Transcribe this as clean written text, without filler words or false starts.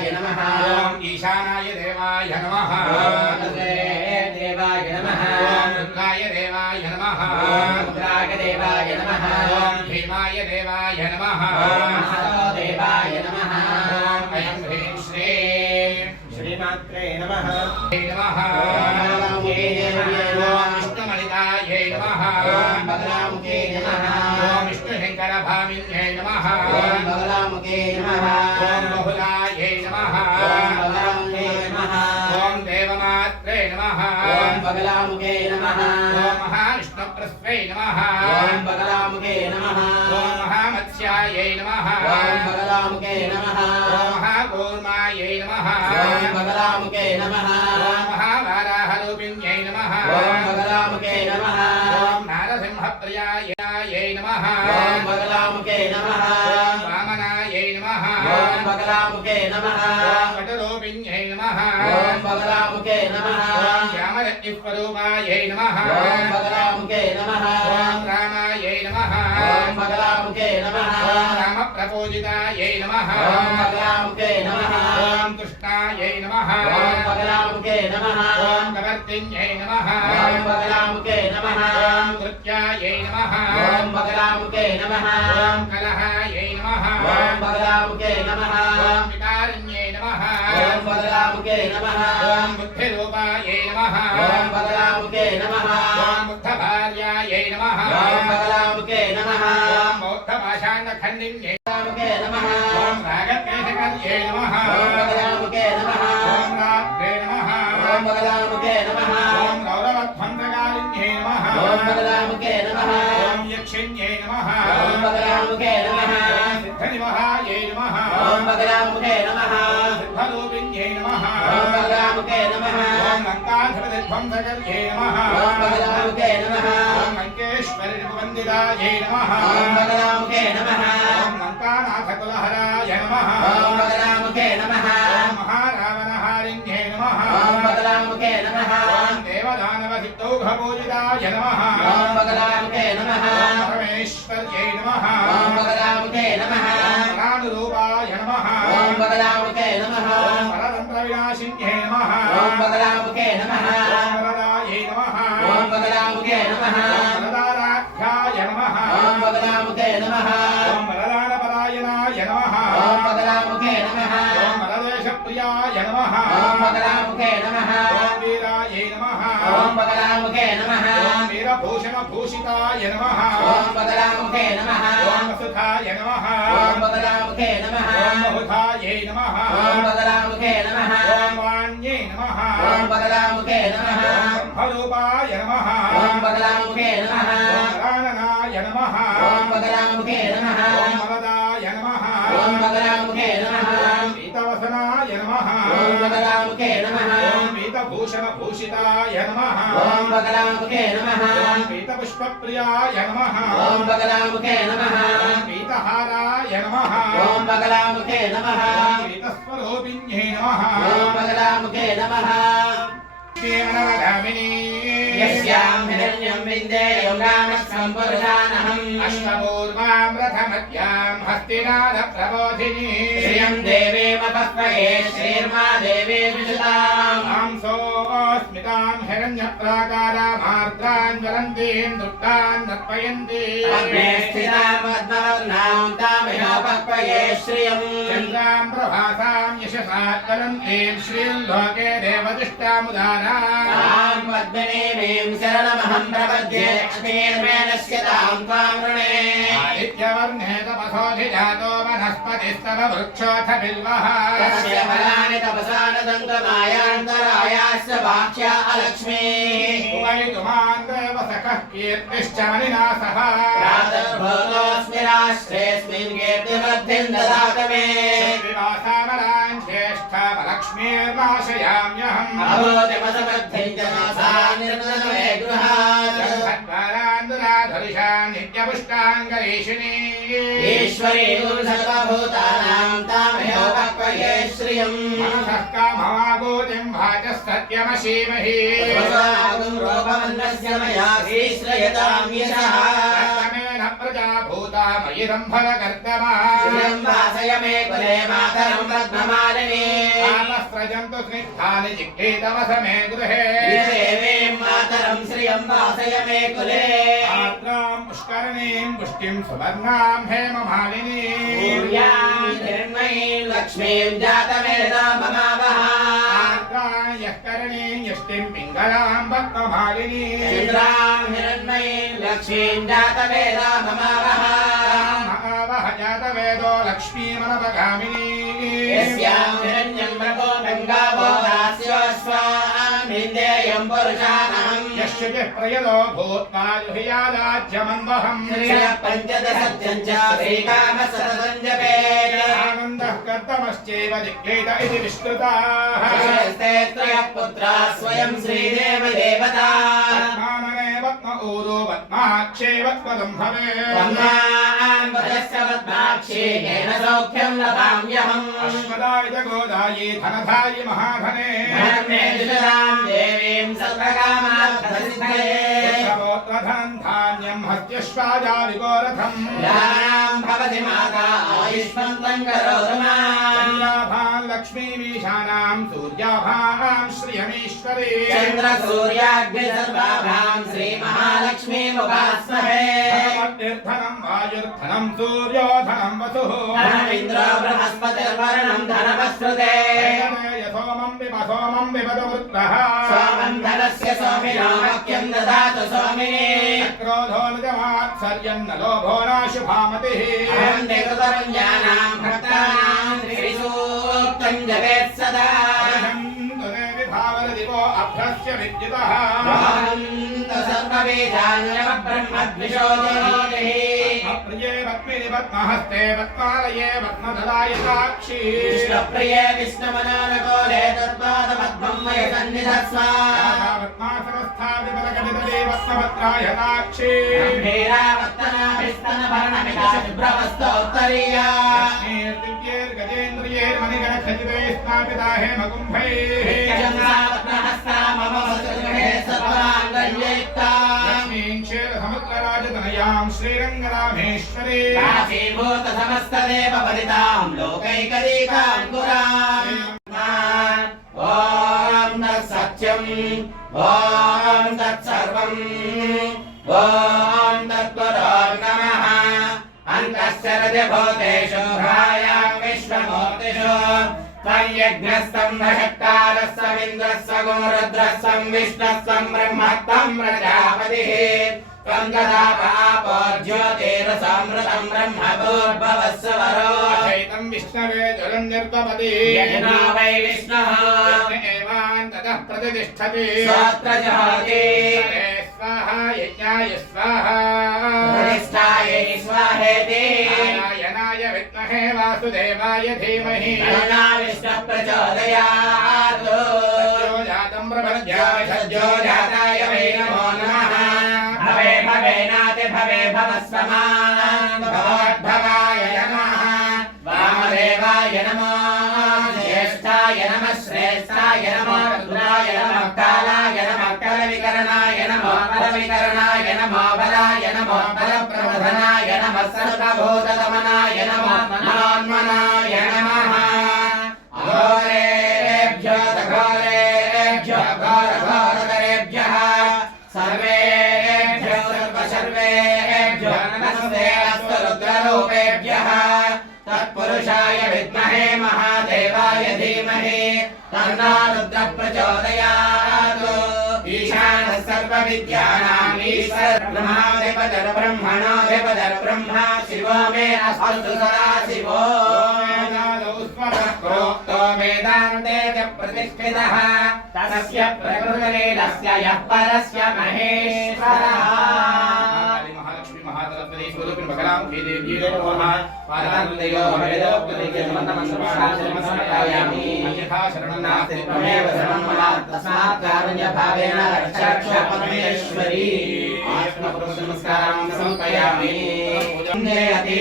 देवाय नमः ओम ईशानाय देवाय नमः ओम देवाय नमः ओम रुद्राय देवाय नमः ओम रुद्राय देवाय नमः ओम भीमाय देवाय नमः ओम महादेवाय नमः ओम अयं ह्रीं श्रीं श्रीमात्रे नमः नमः ओम विष्णुमणिकाय नमः ओम बगलामुखे नमः ओम विष्णुशङ्करभामिन्यै नमः ओम बगलामुखे नमः ओम बहुलाय नमः ओम बगलामुखे नमः ओम देवमात्रे नमः ओम बगलामुखे नमः ओम महाविष्णुप्रस्वै नमः ओम बगलामुखे नमः ओम महामत्स्यायै नमः ओम बगलामुखे नमः ओम महाकूर्मायै नमः ओम बगलामुखे नमः ओम महावाराहरूपिण्यै नमः ओम बगलामुखे नमः ओम नारसिंहप्रियायै नमः ओम बगलामुखे नमः ओम वामनायै नमः ओम बगलामुखे नमः ओम वटरूपिण्यै नमः ओम बगलामुखे नमः ओम श्यामरत्नस्वरूपायै नमः ओम बगलामुखे नमः ओम रामायै नमः ओम बगलामुखे नमः ओम रामप्रपूजितायै नमः ओम बगलामुखे नमः ओम कृष्णायै नमः ओम बगलामुखे नमः ओम कवर्तिन्यै नमः ओम बगलामुखे नमः ओम कृत्यायै नमः ओम बगलामुखे नमः ओम कलहायै नमः ओम बगलामुखे नमः ओम विकारिण्यै नमः ओम बगलामुखे नमः ओम बुद्धिरूपायै नमः ओम बगलामुखे नमः ओम बुद्धभार्यायै नमः ओम बगलामुखे नमः ओम बौद्धभाषाण्डखण्डिन्यै बगलामुखे नमः ओम रागकेशकर्यै नमः ओम बगलामुखे नमः ओम रात्रे नमः ओम बगलामुखे नमः ओम गौरवध्वंसकारिण्यै नमः ओम बगलामुखे नमः ओम यक्षिण्यै नमः ओम बगलामुखे नमः ओम सिद्धनिवहायै नमः ओम बगलामुखे नमः सिद्धरूपिण्यै नमः ओम बगलामुखे नमः ओम लङ्काधिपतिध्वंसकर्यै नमः ओम बगलामुखे नमः ओम लङ्केश्वरिवन्दितायै नमः ओम बगलामुखे नमः ओम लङ्कानाथकुलहराय नमः ओम बगलामुखे नमः ओम महारावणहारिण्यै नमः ओम बगलामुखे नमः ओम देवदानवसिद्धौघपूजिताय नमः ओम बगलामुखे नमः ओम परमेश्वर्यै नमः ओम बगलामुखे नमः ओम परानुरूपाय नमः ओम बगलामुखे नमः ओम परतन्त्रविनाशिन्यै नमः ओम बगलामुखे नमः ओम वरदायै नमः ओम बगलामुखे नमः ओम वरदाराध्याय नमः ओम बगलामुखे नमः ओम वरदानपरायणाय नमः ओम बगलामुखे नमः ओम वरदेशप्रियाय नमः ओम बगलामुखे नमः ओम वीरायै नमः ओम बगलामुखे नमः ओम वीरभूषणभूषिताय नमः ओम बगलामुखे नमः ओम वसुधाय नमः ओम बगलामुखे नमः ओम बहुधायै नमः ओम बगलामुखे नमः ओम वाण्यै नमः ओम बगलामुखे नमः ओम ब्रह्मरूपाय नमः ओम बगलामुखे नमः ओम राननाय नमः ओम बगलामुखे नमः ओम वरदाय नमः ओम बगलामुखे नमः ओम पीतवसनाय नमः ओम बगलामुखे नमः ओम पीतभूषणभूषिताय नमः ओम बगलामुखे नमः ओम पीतपुष्पप्रियाय नमः ओम बगलामुखे नमः ओम पीतहाराय नमः ओम बगलामुखे नमः ओम पीतस्वरूपिण्यै नमः ओम बगलामुखे नमः श्रीमनवगामिनी यस्यां हिरण्यं विन्देयं रामस्वं पुरुषानहम् अष्टपूर्वां रथमद्यां हस्तिनादप्रबोधिनी श्रियं देवीमपस्महे श्रीर्मा देवी विशुताम् मांसोऽस्मितां हिरण्यप्राकारामार्द्रां ज्वलन्तीं दुर्गां नर्पयन्तीम् अग्ने स्थितां पद्मवर्णां तामिहोपक्वये श्रियम् चन्द्रां प्रभासां यशसा ज्वलन्तीं श्रीं लोके देवदिष्टामुदाराम् तां पद्मिनीं शरणमहं प्रपद्ये लक्ष्मीर्मेणस्य तां त्वां वृणे आदित्यवर्णे तपसोऽधिजातो वनस्पतिस्तव वृक्षोऽथ बिल्वः तस्य फलानि तपसा न दन्तमायान्तरायास्य वाक्या अलक्ष्मीः उपैतुमान् देव सखः कीर्तिश्च मणिना सह प्रातर्भूतोऽस्मि राष्ट्रेऽस्मिन् कीर्तिवृद्धिं ददातु मे विवासामरान् ज्येष्ठामलक्ष्मीर्नाशयाम्यहम् अभूतिपदवृद्धिं च नासा निर्गत मे गृहात् धर्षान् नित्यपुष्टाङ्गरीषिणी ईश्वरी सर्वभूतानां तामयोपक्वये श्रियम् मनसः काममागोतिं वाचः सत्यमशीमहि रूपमन्नस्य मया श्रीश्रयतां यशः कर्तमेन प्रजा भूता मयि रम्भरकर्तमा श्रियं वासय मे कुले मातरं पद्ममालिनी व्रजन्तु स्निग्धानि जिह्वेतवसमे गृहे देवीं मातरं श्रियं वासय मे कुले आर्द्रां पुष्करणीं पुष्टिं सुवर्णां हेममालिनीं सूर्यां हिरण्मयीं लक्ष्मीं जातवेदा ममावः आर्द्रां यःकरणीं यष्टिं पिङ्गलां पद्ममालिनीं चन्द्रां हिरण्मयीं लक्ष्मीं जातवेदा ममावः महावः जातवेदो लक्ष्मीमनवगामिनी यस्यां हिरण्यं मृगो गङ्गावो दास्योऽश्वामिन्देयं पुरुषाणम् यश्चिः प्रयलो भूत्वा युहियादाज्यमन्वहम् श्रियः पञ्चदशत्यं च श्रीकामसततं जपेत् आनन्दः कर्तमश्चैव जिज्ञेत इति विश्रुताः श्रेष्ठे त्रयः पुत्राः स्वयं श्रीदेव देवता पद्मानने पद्म ऊरो पद्माक्षे पद्मदम्भवे त्वमां वदस्य पद्माक्षी येन सौख्यं लभाम्यहम् अश्वदाय गोदायि धनधायि महाधने धर्मे जुषदां देवीं सर्वकामार्थसिद्धये पुत्रपौत्रधनं धान्यं हस्त्यश्वाजादिगोरथम् यानां भवति माता आयुष्मन्तं करोतु माम् चन्द्राभां लक्ष्मीमीशानां सूर्याभां श्रियमीश्वरी चन्द्रसूर्याग्निसर्वाभां श्रीमहालक्ष्मीमुपास्महे धनमद्भिर्धनं वायुर्धनं सूर्योधनं वसुः धनमिन्द्रो बृहस्पतिर्वर्णं धनमश्रुते सोमं विपदो वृत्रः सोमं धनस्य सोमिनो मह्यं ददातु सोमिने क्रोधो निजमात्सर्यं न लोभो नाशुभामतिः अहं देवतरञ्जानां भक्तानां श्रीसूक्तं जपेत् सदा भावरदिवो अभ्रस्य विद्युतः सर्ववेदान्यब्रह्मद्विषोदीः प्रिये पद्मिनि पद्महस्ते पद्मालये पद्मदलायताक्षी कृष्णप्रिये विष्णुमनोरकोले तत्पादपद्मं मयि सन्निधत्स्व पद्मासनस्था विमलकटितले पद्मभद्रायताक्षी गम्भीरावर्तनाभिस्तनभरणमिता शुभ्रवस्तोत्तरीया लक्ष्मीर्गजेन्द्रियैर्मणिगणखचितैः स्थापिता हेमकुम्भैः मम वसुगृहे सर्वाङ्गल्ययुक्ता लक्ष्मीं क्षेत्रसमुद्रराजतनयां श्रीरङ्गरामेश्वरी काशीभूत समस्तदेव परितां लोकैकदीपाङ्कुराम् ॐ तत्सत्यम् ॐ तत्सर्वम् ॐ तत्पुरो नमः अन्तश्चरति भूतेषु हृदयां विश्वमूर्तिषु त्वं यज्ञस्तं नषट्कारस्समिन्द्रस्स गुरुरुद्रस्सं विष्णुस्सं ब्रह्मत्वं प्रजापतिः त्वं ददापापो ज्योतिरसमृतं ब्रह्म भूर्भुवस्स वरो चैतं विष्णवे जलन्निर्गमति यज्ञो वै विष्णुः एवान्ततः प्रतिष्ठति स्वत्र जहाति स्वाहा यज्ञाय स्वाहा प्रतिष्ठायै स्वाहेति नारायणाय विद्महे वासुदेवाय धीमहि तन्नो विष्णुः प्रचोदयात् सद्यो जातं प्रपद्यामि सद्यो जाताय वै नमो नमः भवे भवेनाति भवे भवस्वमान् भवोद्भवाय नमः वामदेवाय नमो ज्येष्ठाय नमः श्रेष्ठाय नमो रुद्राय नमः कालाय नमः कलविकरणाय नमो बलविकरणाय नमो बलाय नमो बलप्रबोधनाय नमः सर्वभूतदमनाय नमो मनोन्मनाय नमः घोरेभ्यो घोरेभ्यो घोरघोरतरेभ्यः सर्वेभ्यो सर्वसर्वेभ्यो नमस्ते अस्तु रुद्ररूपेभ्यः तत्पुरुषाय विद्महे महादेवाय धीमहि तन्नो रुद्रः प्रचोदयात् ईशानः सर्वविद्यानाम् ईश्वरब्रह्माधिपतिर्ब्रह्मणोऽधिपतिर्ब्रह्मा शिवो मे अस्तु सदा शिवो प्रोक्तो वेदान्ते च प्रतिष्ठितः तस्य प्रकृतिलीलस्य यः परस्य महेश्वरः महालक्ष्मी महाधरत्वरी स्वरूपिणी भगवान की देवी नमः पादान्वयो वेदोक्तनिर्मतमस्मरामि अन्यथा शरणं नास्ति त्वमेव शरणं मम तस्मात् कारुण्यभावेन रक्ष परमेश्वरी आत्मपुरुषनमस्कारं समर्पयामि पूजं जयति